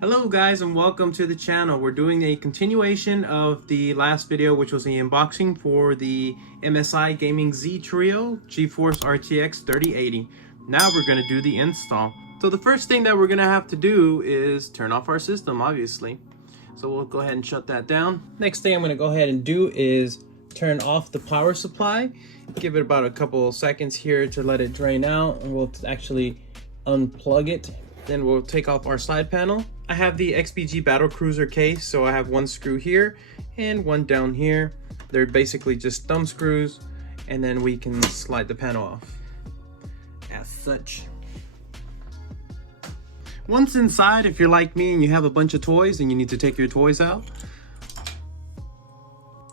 Hello guys and welcome to the channel. We're doing a continuation of the last video, which was the unboxing for the MSI Gaming Z Trio GeForce RTX 3080. Now we're going to do the install. So the first thing that we're going to have to do is turn off our system, obviously. So we'll go ahead and shut that down. Next thing I'm going to go ahead and do is turn off the power supply. Give it about a couple seconds here to let it drain out, and we'll actually unplug it. Then we'll take off our side panel. I have the XPG Battle Cruiser case, so I have one screw here and one down here. They're basically just thumb screws, and then we can slide the panel off as such. Once inside, if you're like me and you have a bunch of toys and you need to take your toys out,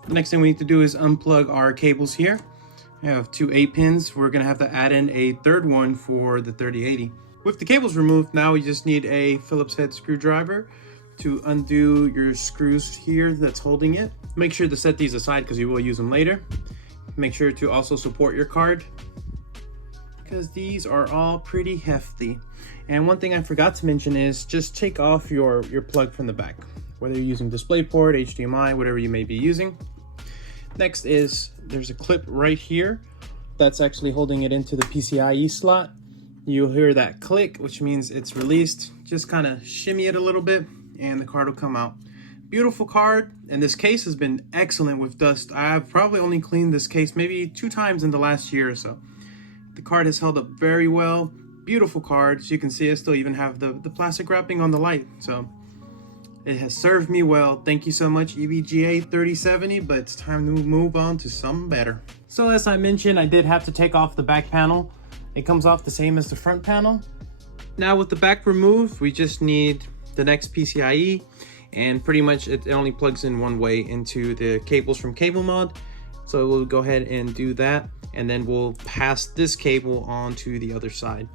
the next thing we need to do is unplug our cables here. We have two 8-pins. We're gonna have to add in a third one for the 3080. With the cables removed, now we just need a Phillips head screwdriver to undo your screws here that's holding it. Make sure to set these aside because you will use them later. Make sure to also support your card because these are all pretty hefty. And one thing I forgot to mention is just take off your plug from the back, whether you're using DisplayPort, HDMI, whatever you may be using. Next is there's a clip right here that's actually holding it into the PCIe slot. You'll hear that click, which means it's released. Just kind of shimmy it a little bit and the card will come out. Beautiful card, and this case has been excellent with dust. I've probably only cleaned this case maybe 2 times in the last year or so. The card has held up very well. Beautiful card. As you can see, I still even have the plastic wrapping on the light. So it has served me well. Thank you so much, EVGA 3070, but it's time to move on to something better. So as I mentioned, I did have to take off the back panel. It comes off the same as the front panel. Now with the back removed, we just need the next PCIe, and pretty much it only plugs in one way into the cables from CableMod. So we'll go ahead and do that, and then we'll pass this cable on to the other side.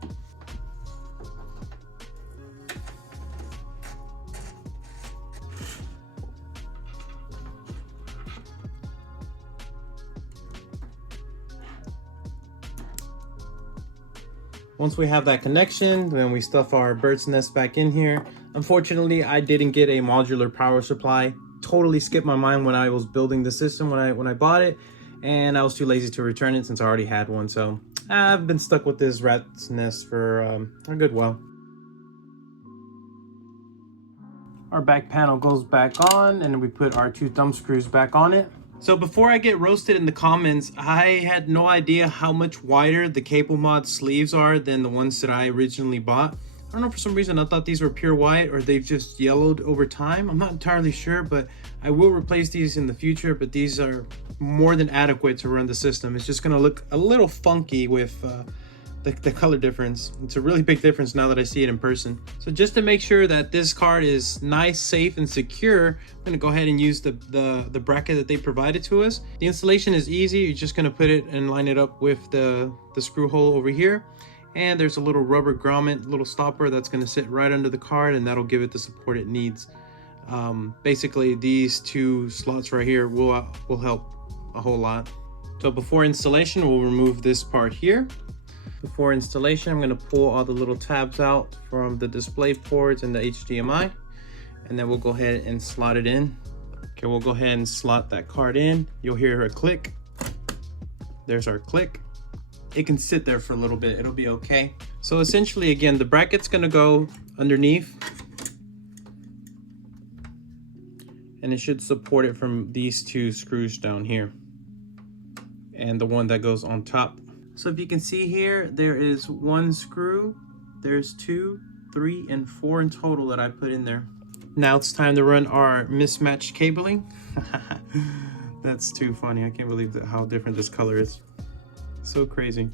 Once we have that connection, then we stuff our bird's nest back in here. Unfortunately, I didn't get a modular power supply. Totally skipped my mind when I was building the system when I bought it, and I was too lazy to return it since I already had one. So I've been stuck with this rat's nest for a good while. Our back panel goes back on, and we put our 2 thumb screws back on it. So before I get roasted in the comments, I had no idea how much wider the CableMod sleeves are than the ones that I originally bought. I don't know, for some reason I thought these were pure white, or they've just yellowed over time. I'm not entirely sure, but I will replace these in the future, but these are more than adequate to run the system. It's just gonna look a little funky with the color difference. It's a really big difference now that I see it in person. So just to make sure that this card is nice, safe, and secure, I'm gonna go ahead and use the bracket that they provided to us. The installation is easy. You're just gonna put it and line it up with the screw hole over here. And there's a little rubber grommet, little stopper that's gonna sit right under the card, and that'll give it the support it needs. Basically, these 2 slots right here will help a whole lot. So before installation, we'll remove this part here. Before installation, I'm going to pull all the little tabs out from the display ports and the HDMI, and then we'll go ahead and slot it in. Okay, we'll go ahead and slot that card in. You'll hear a click. There's our click. It can sit there for a little bit. It'll be okay. So essentially, again, the bracket's going to go underneath, and it should support it from these 2 screws down here and the one that goes on top. So if you can see here, there is 1 screw, there's 2, 3, and 4 in total that I put in there. Now it's time to run our mismatched cabling. That's too funny. I can't believe how different this color is. So crazy.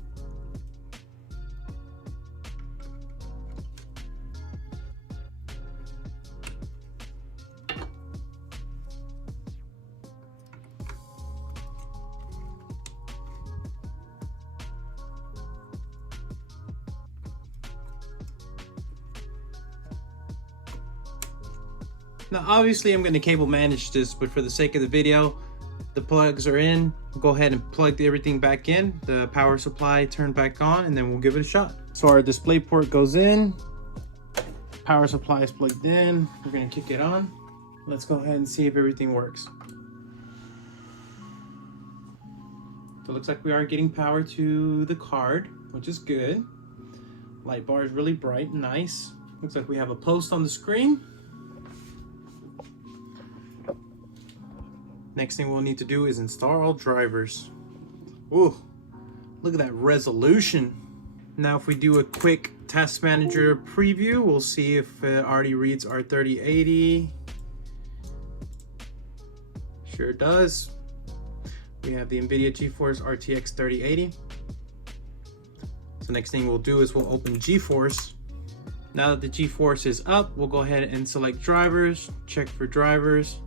Now obviously I'm going to cable manage this, but for the sake of the video, the plugs are in. We'll go ahead and plug everything back in, the power supply turned back on, and then we'll give it a shot. So our display port goes in, Power supply is plugged in. We're gonna kick it on. Let's go ahead and see if everything works. So it looks like we are getting power to the card, which is good. Light bar is really bright and nice. Looks like we have a post on the screen. Next thing we'll need to do is install all drivers. Ooh, look at that resolution. Now if we do a quick Task Manager preview, we'll see if it already reads R3080. Sure does. We have the NVIDIA GeForce RTX 3080. So next thing we'll do is we'll open GeForce. Now that the GeForce is up, we'll go ahead and select drivers, check for drivers,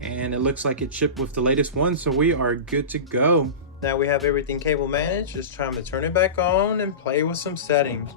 and it looks like it shipped with the latest one, so we are good to go. Now we have everything cable managed. It's time to turn it back on and play with some settings.